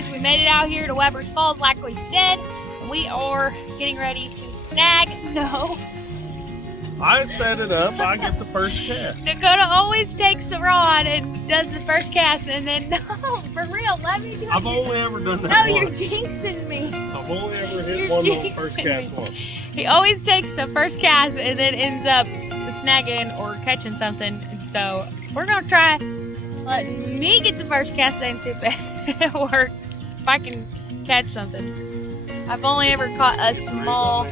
guys, we made it out here to Weber's Falls like we said. We are getting ready to snag. No. I set it up, I get the first cast. Dakota always takes the rod and does the first cast, and then, no, for real, let me do it. I've only ever done that No, once. you're jinxing me. I've only ever hit one on the first cast once. He always takes the first cast and then ends up snagging or catching something. So we're gonna try letting me get the first cast and see if it works. If I can catch something. I've only ever caught a small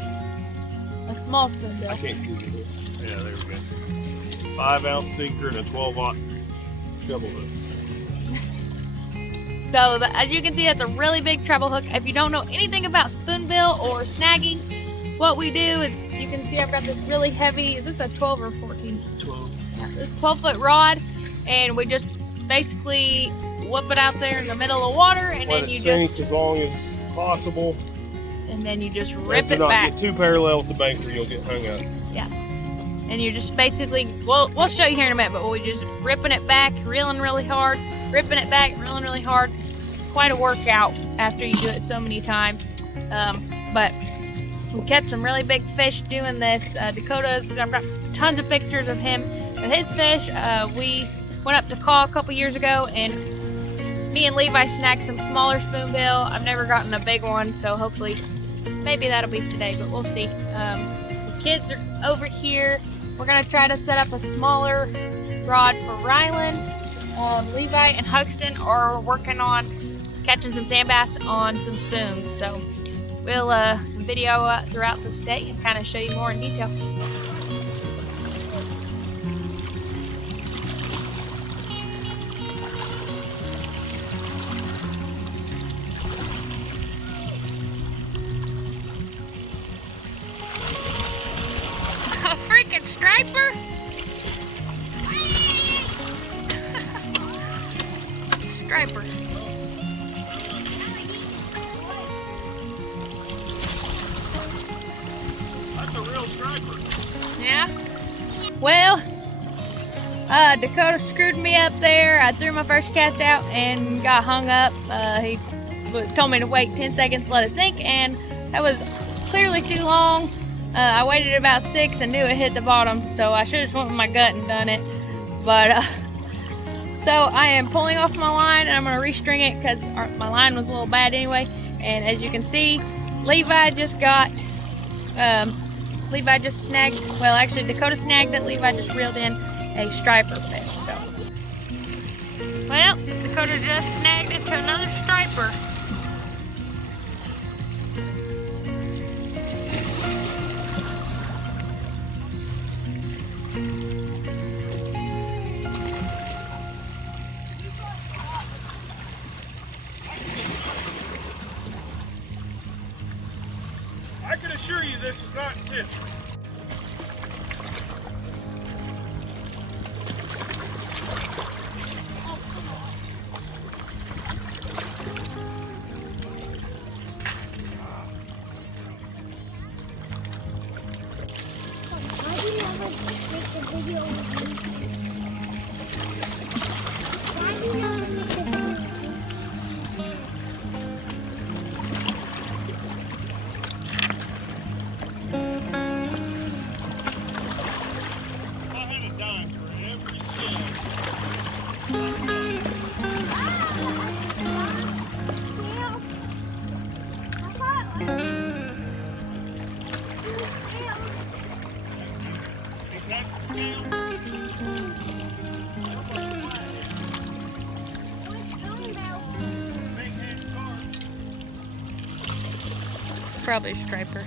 spoonbill. I can't do this. Yeah, there we go. 5-ounce sinker and a 12-aught treble hook. So as you can see, that's a really big treble hook. If you don't know anything about spoonbill or snagging, what we do is, you can see I've got this really heavy, is this a 12 or 14? 12. Yeah, this 12-foot rod, and we just basically whip it out there in the middle of the water, and Let then you it sink just, as long as possible. and then you just rip it not back. get too parallel with the bank or you'll get hung up. Yeah. And you're just basically, we'll show you here in a minute, but we're just ripping it back, reeling really hard, ripping it back, reeling really hard. It's quite a workout after you do it so many times. But we catch some really big fish doing this. Dakota's, I've got tons of pictures of him with his fish. We went up to Call a couple years ago, and me and Levi snagged some smaller spoonbill. I've never gotten a big one, so hopefully, maybe that'll be today, but we'll see. The kids are over here. We're gonna try to set up a smaller rod for Rylan. Levi and Huxton are working on catching some sand bass on some spoons. So we'll video throughout this day and kind of show you more in detail. A freaking striper? Striper. That's a real striper. Yeah? Well, Dakota screwed me up there. I threw my first cast out and got hung up. He told me to wait 10 seconds to let it sink, and that was clearly too long. I waited about 6 and knew it hit the bottom, so I should have just went with my gut and done it. But so I am pulling off my line, and I'm going to restring it because my line was a little bad anyway. And as you can see, Levi just snagged, well, actually Dakota snagged it. Levi just reeled in a striper fish. So, well, Dakota just snagged it to another striper. I can assure you this is not fish. It's probably a striper.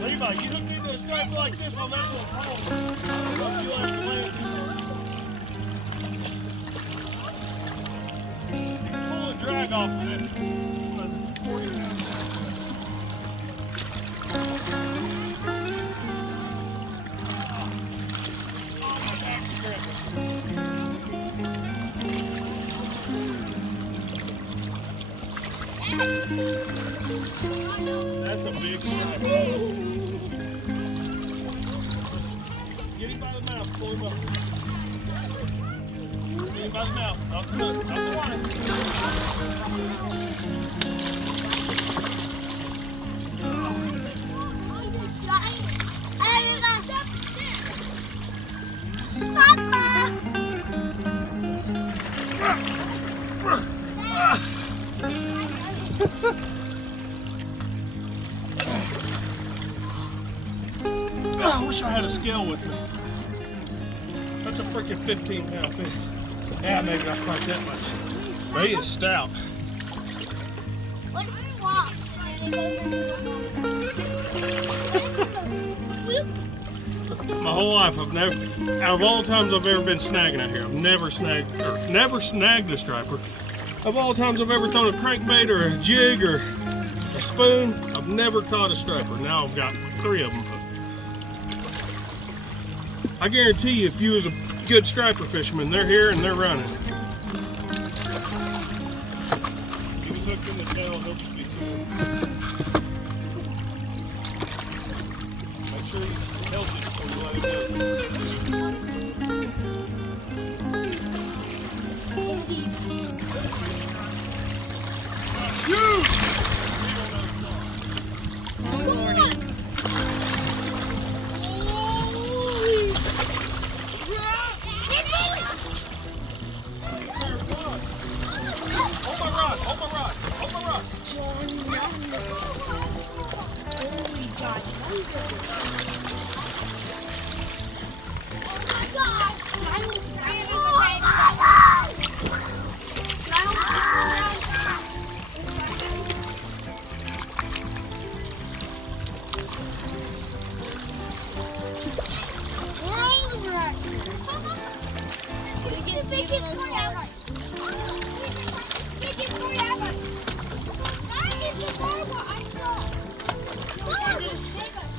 Levi, you hooked into a striper like this on that little pole. You'll have to land. Pull and drag off of this. Oh, my back's gripped. That's a big stripe. Get him by the mouth, pull him up. Get him by the mouth, not the hook, not the line. I wish I had a scale with me. That's a freaking 15-pound fish. Yeah, maybe not quite that much. But he is stout. What flop? My whole life, I've never, out of all the times I've ever been snagging out here, I've never snagged a striper. Of all the times I've ever thrown a crankbait or a jig or a spoon, I've never caught a striper. Now I've got 3 of them hooked. I guarantee you, if you was a good striper fisherman, they're here and they're running. He was hooked in the tail, he'll just be sitting. Make sure he's healthy before you let him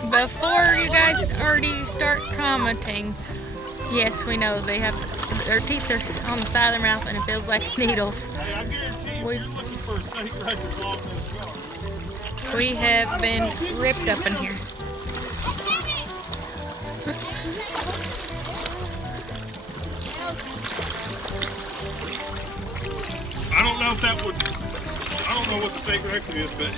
Before you guys already start commenting, yes, we know they have their teeth are on the side of their mouth and it feels like needles. Hey, I guarantee you, if you're looking for a state record log in the jar. We have been ripped up in here. I don't know if that would, I don't know what the state record is, but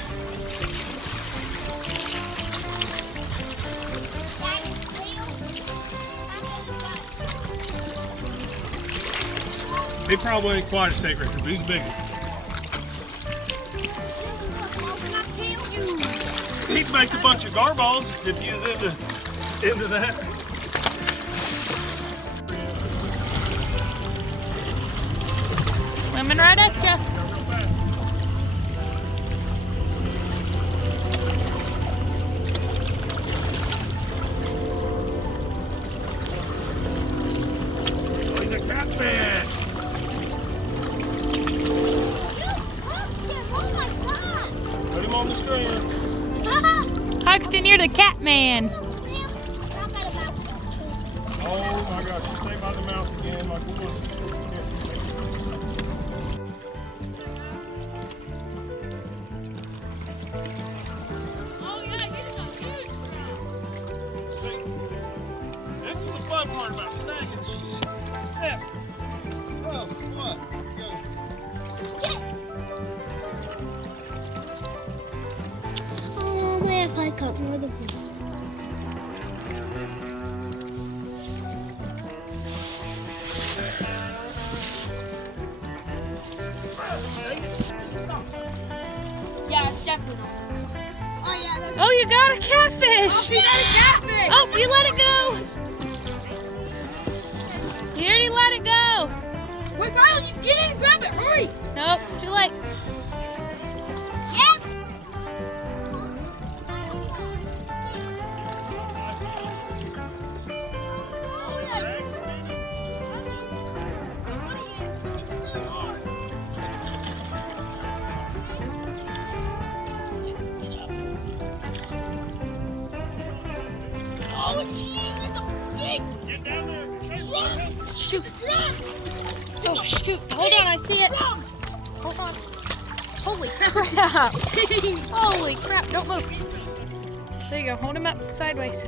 he probably ain't quite a state record, but he's big. He'd make a bunch of garballs if he was into that. Swimming right at ya. He's a catfish. Put him on the string. Hoxton, you're the cat man. Oh my gosh, you stay by the mouth again like we was. Oh yeah, he's a huge See, this is the fun part about snagging. Yeah. Oh, what? Go. Only if I cut more than one. Stop. Yeah, it's definitely not. Oh yeah. Oh, you got a catfish. You got a catfish. Oh, you let it go. You already let it go. Wait, Rylan, you get in and grab it. Hurry. Nope, it's too late. Yep. Oh, it's huge. It's a big Get down there. drum. Shoot. It's a drum. Oh, shoot. Hold on, I see it. Drum. Hold on. Holy crap! Holy crap! Don't move. There you go. Hold him up sideways.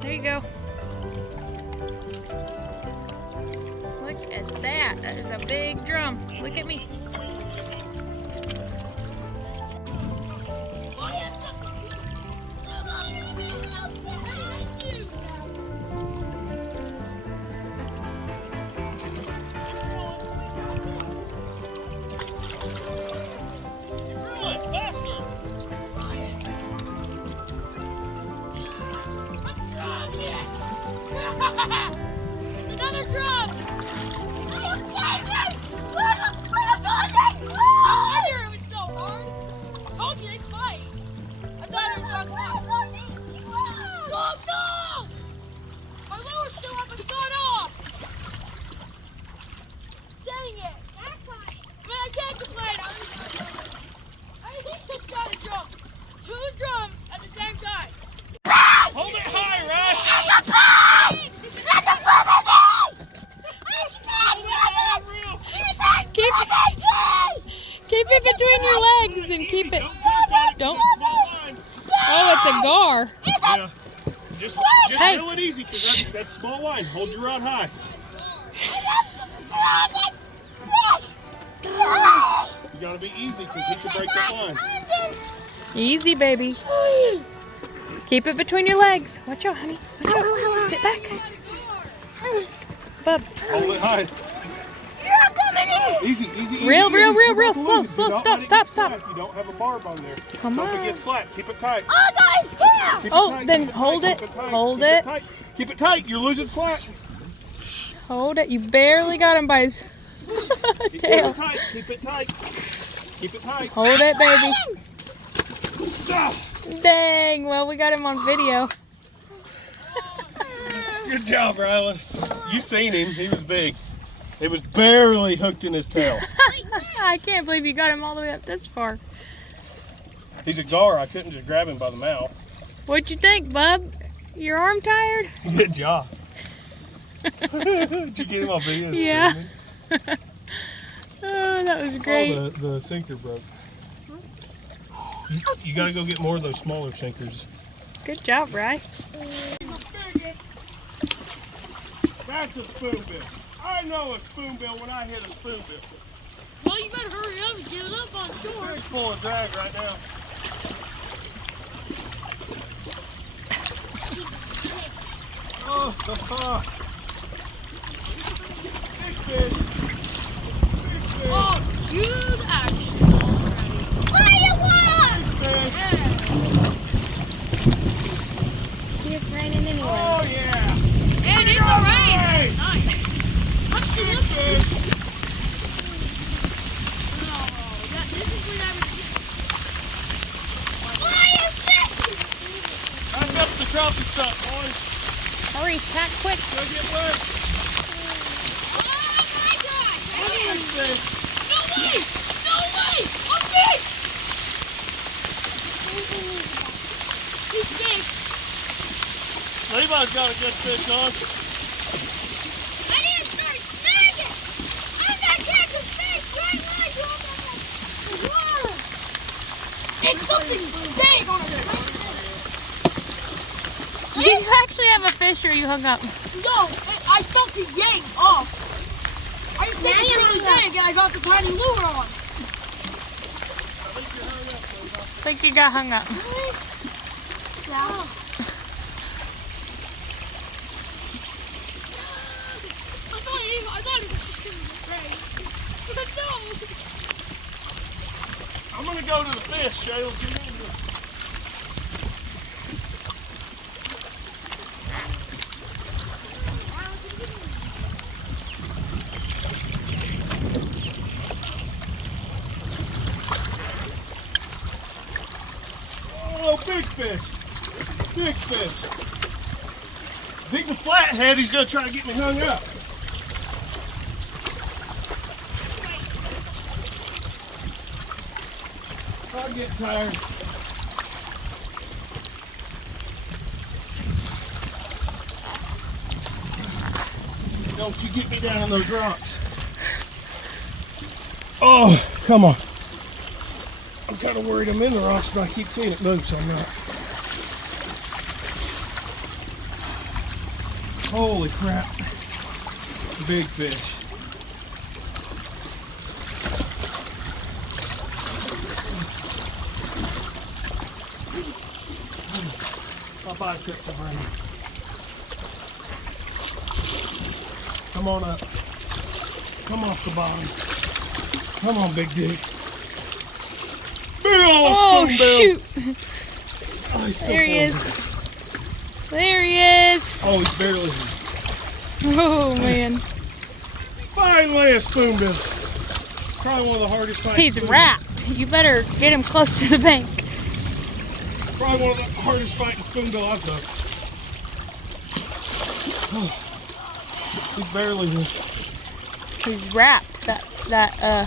There you go. Look at that. That is a big drum. Look at me. Another drum! Keep it between your legs and keep it. Don't. Oh, it's a gar. Yeah. Just Hey. reel it easy, because that's small line. Hold your rod high. You gotta be easy, because he could break that line. Easy, baby. Keep it between your legs. Watch out, honey. Watch out. Sit back. Bub. Hold it high. Easy, easy, easy. Real, easy. real, real, Keep real. it Slow, loose. slow. Do not Stop, let it stop, get stop. slack. You don't have a barb on there. Come Don't on. forget slack. Keep it tight. Oh, guys, down! Keep it Oh, tight, then keep it hold tight, it. keep tight, Hold keep it. tight. Keep it tight. You're losing slack. Hold it. You barely got him by his Keep tail. it tight. Keep it tight. Keep it tight. Hold it, baby. Ah, Dang. Well, we got him on video. good job, Rylan. You seen him. He was big. It was barely hooked in his tail. I can't believe you got him all the way up this far. He's a gar. I couldn't just grab him by the mouth. What'd you think, bub? Your arm tired? Good job. Did you get him on video? Yeah. screaming? Oh, that was great. Oh, the sinker broke. You gotta go get more of those smaller sinkers. Good job, Bri. That's a spoonbill. I know a spoonbill when I hit a spoonbill. Well, you better hurry up and get it up on shore. It's pulling drag right now. Oh, big fish. Big fish. Oh, good action already. Fireworks! Big fish. See, it's raining anyway. Oh, yeah. And in the rain. Nice. Watch the look. Fish. This is when I'm... Fire fish! Back up the crappie stuff, boys. Hurry, pack quick. Go get wet. Oh my gosh! Big fish. No way! No way! A fish! He's big. Levi's got a good fish on. I need to start snagging! I'm not catching fish! Right, right, it's something big on it! Did you actually have a fish or you hung up? No, I felt it yank off. I just think it's really big and I got the tiny lure on. I think you got hung up. So. I thought it was just gonna get rain. But no! I'm gonna go to the fish, Shale. Get in here. Oh, big fish. Big fish. If he's a flathead, he's gonna try to get me hung up. I'm getting tired. Don't you get me down on those rocks. Oh, come on. kind of worried I'm in the rocks, but I keep seeing it move, so I'm not. Holy crap. Big fish. My biceps are burning. Come on up. Come off the bottom. Come on, big dude. Big old Oh, spoonbill. shoot. Oh, he's still There he is. floating. There he is. Oh, he's barely. Oh, man. Finally a spoonbill. Probably one of the hardest fights. He's wrapped. You better get him close to the bank. Probably one of the hardest fighting spoonbill I've done. Oh, he's barely here. He's wrapped. I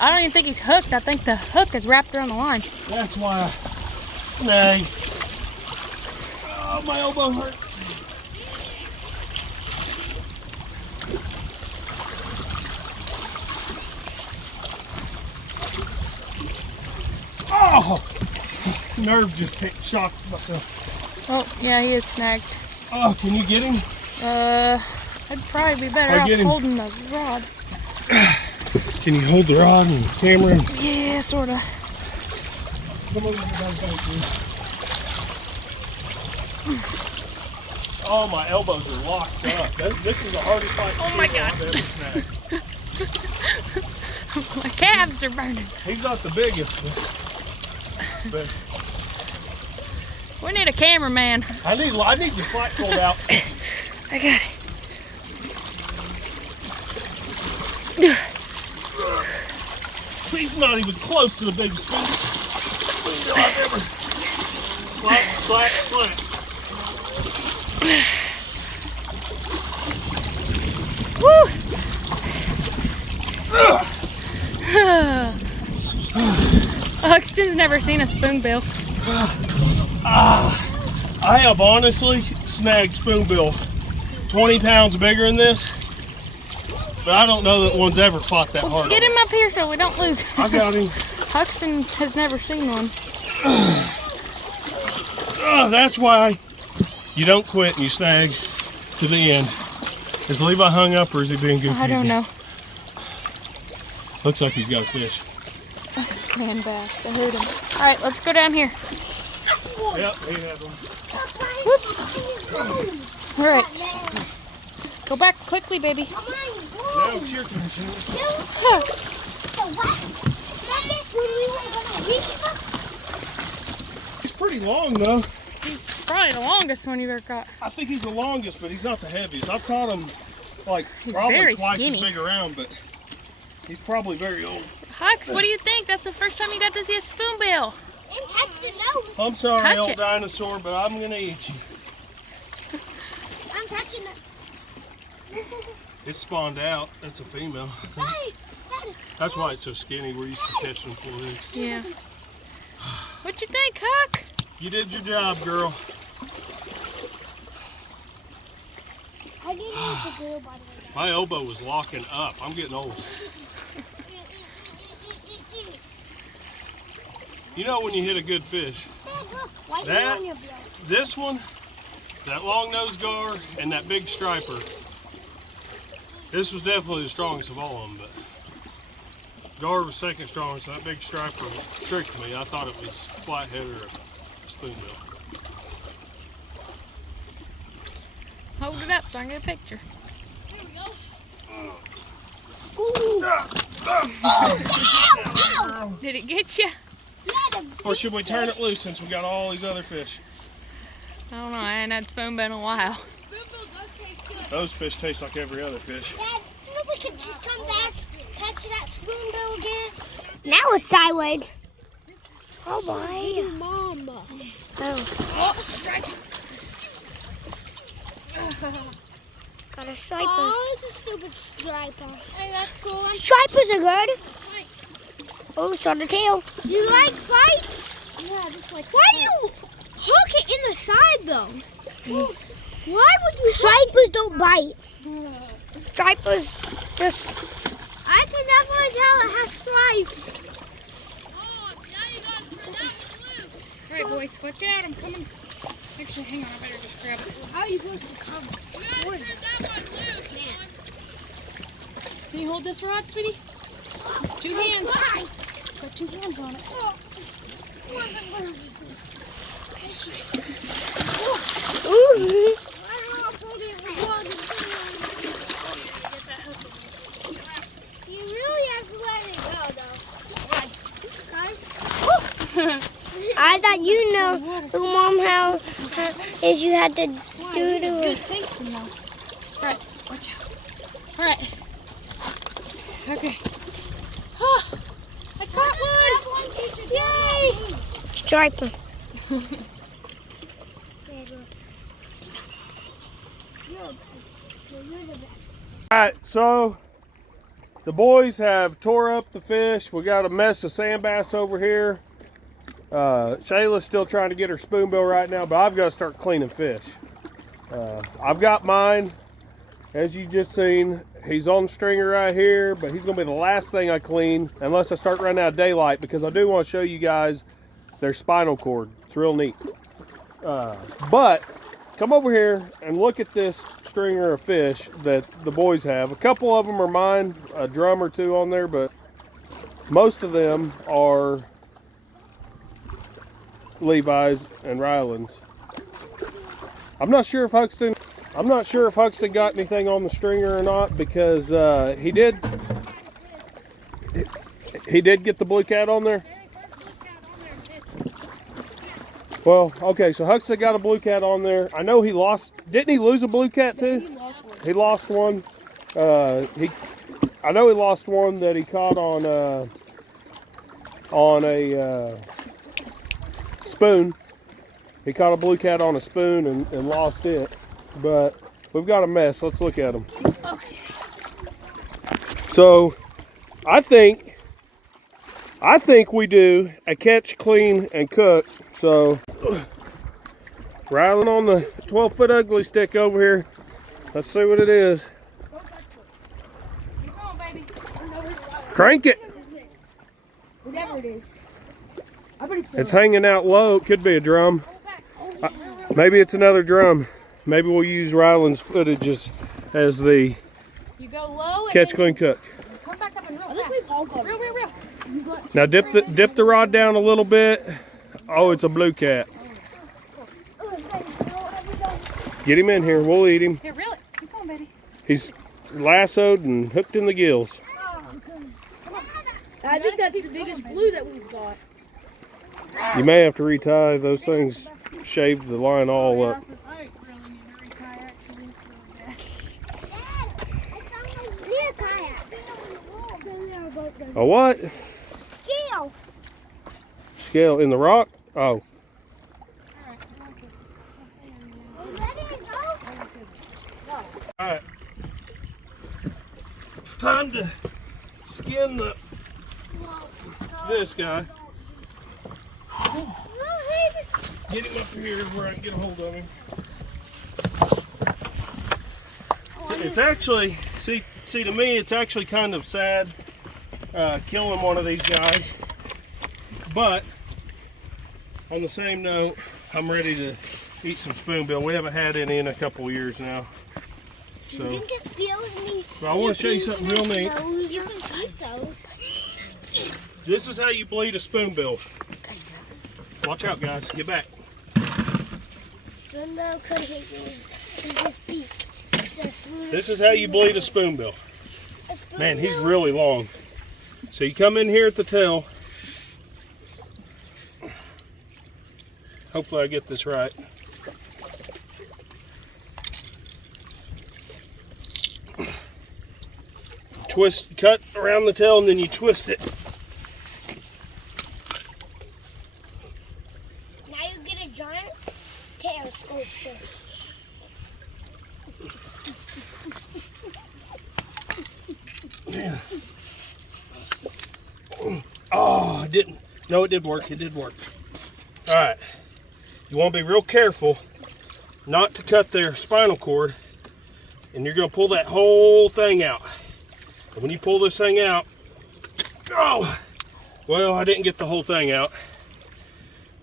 don't even think he's hooked. I think the hook is wrapped around the line. That's why I snag. Oh, my elbow hurts. Oh, nerve just shocked myself. Oh, yeah, he is snagged. Oh, can you get him? I'd probably be better I'll off get him. holding the rod. Can you hold the rod and camera? Yeah, sort of. Come over to the bank, please. Oh, my elbows are locked up. This is the hardest fight Oh my God. I've ever snagged. My calves are burning. He's not the biggest, but We need a cameraman. I need the slack pulled out. I got it. He's not even close to the biggest spoonbill I've ever. Slack, slack, slack. Woo! Huxton's never seen a spoonbill. I have honestly snagged spoonbill 20 pounds bigger than this, but I don't know that one's ever fought that hard. Get him up here so we don't lose him. I got him. Huxton has never seen one. That's why you don't quit and you snag to the end. Is Levi hung up or is he being goofy? I don't know. Looks like he's got a fish. Sand bass. I heard him. All right, let's go down here. Yep, he had one. All right. Go back quickly, baby. Now it's your turn. He's pretty long though. He's probably the longest one you've ever caught. I think he's the longest, but he's not the heaviest. I've caught him like He's probably very twice skinny. as big around, but he's probably very old. Hux, what do you think? That's the first time you got to see a spoonbill. And touch the nose. I'm sorry, Touch old it. dinosaur, but I'm gonna eat you. I'm touching it. It's spawned out. That's a female. Hey, That's why it's so skinny. We're used to catching full eggs. Yeah. What you think, Huck? You did your job, girl. I didn't use the girl, by the way. My elbow was locking up. I'm getting old. You know when you hit a good fish. Why That- on your bill? This one, that long-nosed gar, and that big striper. This was definitely the strongest of all of them, but gar was second strongest. That big striper tricked me. I thought it was flathead or a spoonbill. Hold it up so I can get a picture. Did it get you? Or should we turn it loose since we got all these other fish? I don't know. I ain't had spoonbill in a while. Spoonbill does taste good. Those fish taste like every other fish. Dad, we could come back, touch that spoonbill again. Now it's sideways. Oh boy. Mama. Oh. Got a striper. Oh, it's a stupid striper. Hey, that's cool. Stripers are good. Oh, saw the tail. You like fights? Yeah, just like. Why do you hook it in the side though? Why would you? Stripers don't bite. Stripers just. I can definitely tell it has stripes. boys. Watch out, I'm coming. Actually, hang on, I better just grab it. How are you supposed to come? Can you hold this rod, sweetie? 2 hands. Got 2 hands on it. Ooh. You really have to let it go, though. I thought you know, Mom, how is you had to do Good it. tasting though. Alright, watch out. Alright. Okay. Oh, I caught one! Yay! Striper. Alright, so the boys have tore up the fish. We got a mess of sand bass over here. Shayla's still trying to get her spoonbill right now, but I've got to start cleaning fish. I've got mine, as you just seen. He's on the stringer right here, but he's going to be the last thing I clean unless I start running out of daylight, because I do want to show you guys their spinal cord. It's real neat. But come over here and look at this stringer of fish that the boys have. A couple of them are mine, a drum or 2 on there, but most of them are Levi's and Ryland's. I'm not sure if Huxton got anything on the stringer or not, because he did get the blue cat on there. Well, okay, so Huxton got a blue cat on there. I know he lost. Didn't he lose a blue cat too? He lost one. I know he lost one that he caught on a spoon. He caught a blue cat on a spoon and lost it. But we've got a mess. Let's look at them. Okay. So I think we do a catch, clean, and cook. So rattling on the 12-foot ugly stick over here. Let's see what it is. Come on, baby. Crank it. Whatever it is. I bet It's hanging out low. It could be a drum. Maybe it's another drum. Maybe we'll use Ryland's footage as the You go low and catch, then clean, cook. come back up and real I think fast. we've all got it. Real. Now dip the rod down a little bit. Oh, it's a blue cat. Get him in here. We'll eat him. Here, reel it. Keep on, baby. He's lassoed and hooked in the gills. I think that's the biggest blue that we've got. You may have to retie. Those things shaved the line all up. I really need to retie, actually. A what? Scale. Scale in the rock? Oh. Alright. It's time to skin this guy. Get him up here where I can get a hold of him. So it's actually, see to me, it's actually kind of sad killing one of these guys. But on the same note, I'm ready to eat some spoonbill. We haven't had any in a couple of years now. So I want to show you something real neat. This is how you bleed a spoonbill. Watch out, guys. Get back. This is how you bleed a spoonbill. Man, he's really long. So you come in here at the tail. Hopefully I get this right. Twist, cut around the tail, and then you twist it. Now you get a giant tail sculpture. Yeah. Oh, it didn't. No, it did work. It did work. All right. You want to be real careful not to cut their spinal cord, and you're going to pull that whole thing out. And when you pull this thing out, oh, well, I didn't get the whole thing out,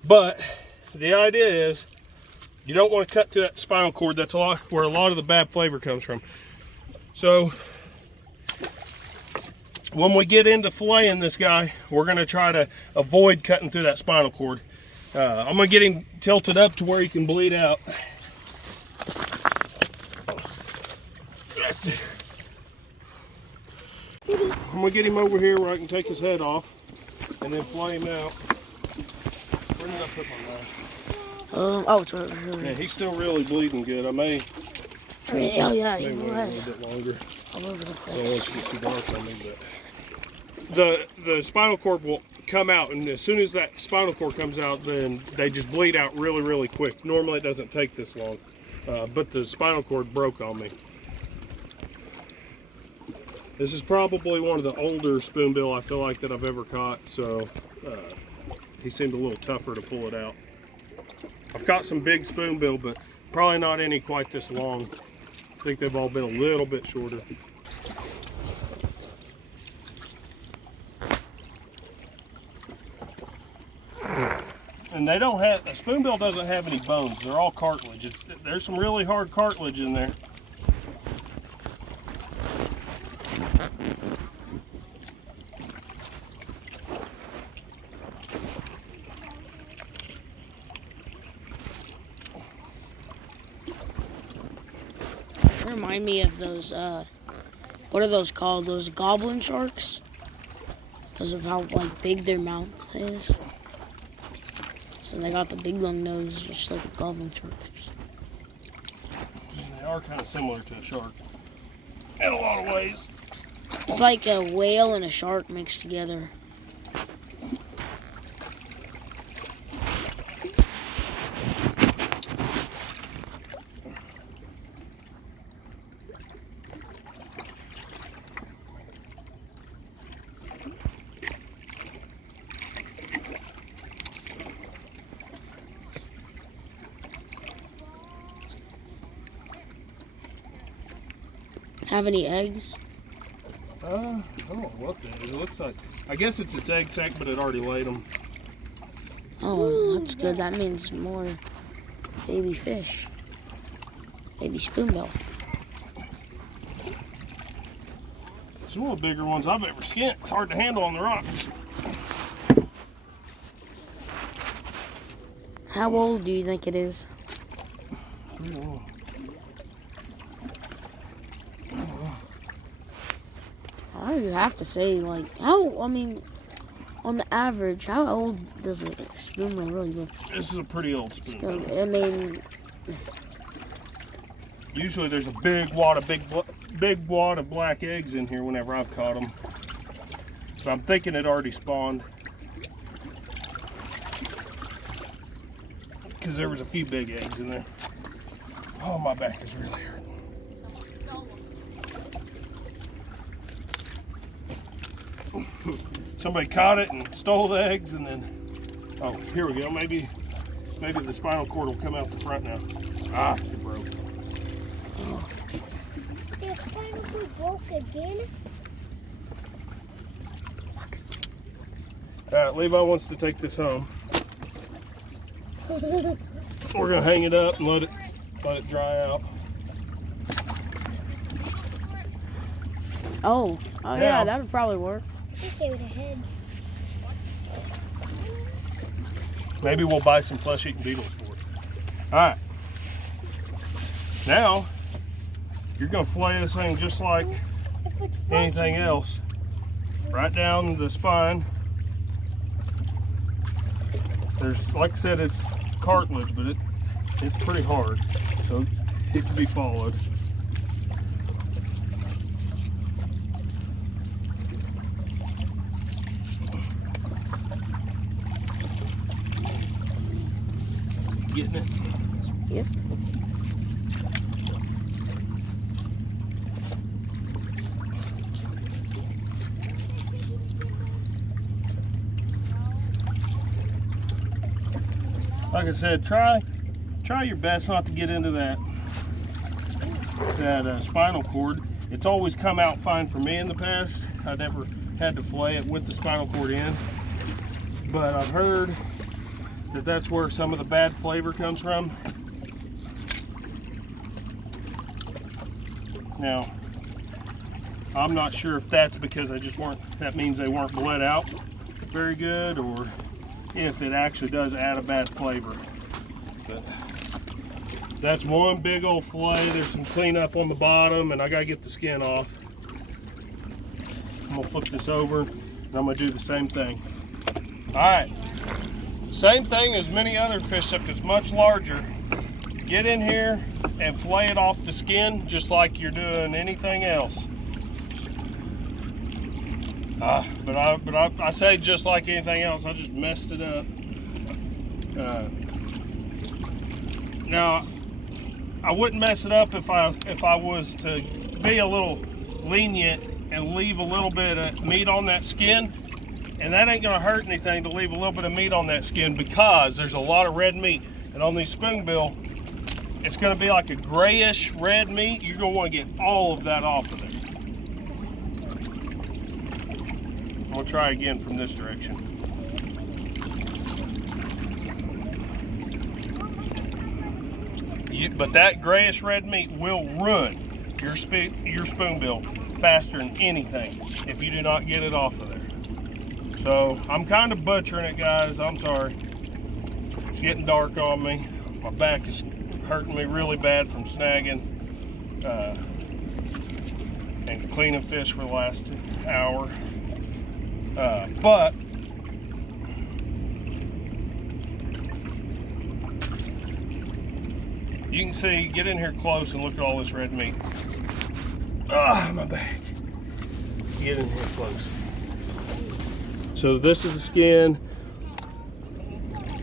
but the idea is you don't want to cut to that spinal cord. That's where a lot of the bad flavor comes from. So when we get into filleting this guy, we're going to try to avoid cutting through that spinal cord. I'm going to get him tilted up to where he can bleed out. I'm going to get him over here where I can take his head off and then fillet him out. Where did I put my knife? Oh, it's right here. Yeah, he's still really bleeding good. I may Oh yeah, maybe you wait go a little ahead. bit longer. All over the I place. don't want it to get too dark on me, but the spinal cord will come out, and as soon as that spinal cord comes out, then they just bleed out really, really quick. Normally it doesn't take this long, but the spinal cord broke on me. This is probably one of the older spoonbill I feel like that I've ever caught, so he seemed a little tougher to pull it out. I've caught some big spoonbill, but probably not any quite this long. I think they've all been a little bit shorter. And they don't have, a spoonbill doesn't have any bones. They're all cartilage. There's some really hard cartilage in there. They remind me of those, what are those called? Those goblin sharks? Because of how, like, big their mouth is. So they got the big long nose, just like a goblin shark. They are kind of similar to a shark in a lot of ways. It's like a whale and a shark mixed together. Have any eggs? I don't know what that is. It looks like, I guess it's its egg sac, but it already laid them. Oh, that's good. That means more baby fish. Baby spoonbill. It's one of the bigger ones I've ever skinned. It's hard to handle on the rocks. How old do you think it is? I don't know. I would have to say, like, I mean, on the average, how old does a spoonbill really look? This is a pretty old spoon. I mean, Usually there's a big wad of black eggs in here whenever I've caught them. So I'm thinking it already spawned. Because there was a few big eggs in there. Oh, my back is really hurting. Somebody caught it and stole the eggs, and then, oh, here we go. Maybe the spinal cord will come out the front now. Ah, it broke. The spinal cord broke again? All right, Levi wants to take this home. We're gonna hang it up and let it dry out. oh yeah, that would probably work. Okay, with the heads. Maybe we'll buy some flesh-eating beetles for it. All right. Now, you're gonna fillet this thing just like anything else. Right down the spine. There's, like I said, it's cartilage, but it's pretty hard, so it can be followed. Getting it? Yep. Like I said, try your best not to get into that spinal cord. It's always come out fine for me in the past. I never had to fillet it with the spinal cord in, but I've heard that's where some of the bad flavor comes from. Now, I'm not sure if that's because that means they weren't bled out very good, or if it actually does add a bad flavor. But that's one big old fillet. There's some cleanup on the bottom, and I gotta get the skin off. I'm gonna flip this over, and I'm gonna do the same thing. All right, same thing as many other fish, except it's much larger. Get in here and fillet it off the skin, just like you're doing anything else. But I say just like anything else. I just messed it up. Now, I wouldn't mess it up if I was to be a little lenient and leave a little bit of meat on that skin. And that ain't gonna hurt anything to leave a little bit of meat on that skin, because there's a lot of red meat. And on these spoonbill, it's gonna be like a grayish red meat. You're gonna wanna get all of that off of there. We'll try again from this direction. But that grayish red meat will ruin your spoonbill faster than anything if you do not get it off of there. So I'm kind of butchering it, guys. I'm sorry. It's getting dark on me. My back is hurting me really bad from snagging and cleaning fish for the last hour. But you can see, get in here close and look at all this red meat. Ah, my back. Get in here close. So this is the skin.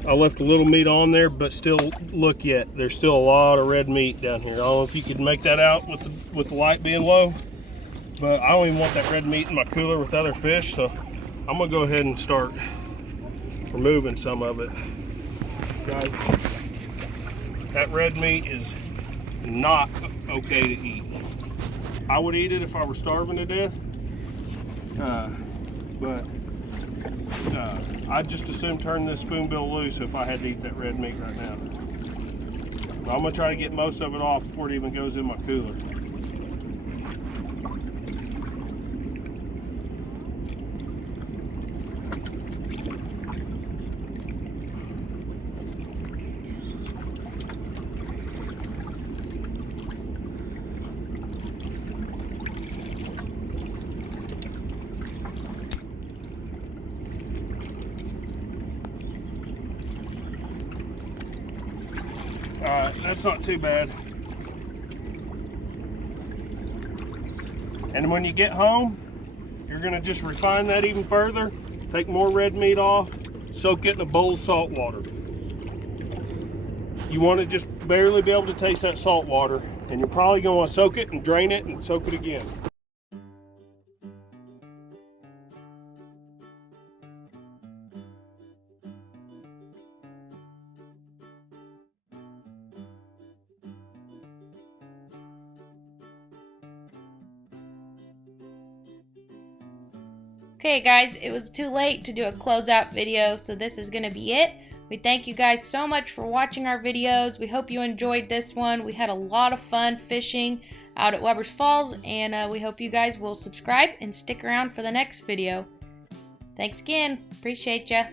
I left a little meat on there, but still, look yet. There's still a lot of red meat down here. I don't know if you could make that out with the light being low, but I don't even want that red meat in my cooler with other fish, so I'm gonna go ahead and start removing some of it. Guys, that red meat is not okay to eat. I would eat it if I were starving to death, but I'd just as soon turn this spoonbill loose if I had to eat that red meat right now. But I'm gonna try to get most of it off before it even goes in my cooler. Alright, that's not too bad. And when you get home, you're going to just refine that even further. Take more red meat off, soak it in a bowl of salt water. You want to just barely be able to taste that salt water, and you're probably going to want to soak it and drain it and soak it again. Okay guys, it was too late to do a closeout video, so this is going to be it. We thank you guys so much for watching our videos. We hope you enjoyed this one. We had a lot of fun fishing out at Weber's Falls, and we hope you guys will subscribe and stick around for the next video. Thanks again. Appreciate ya.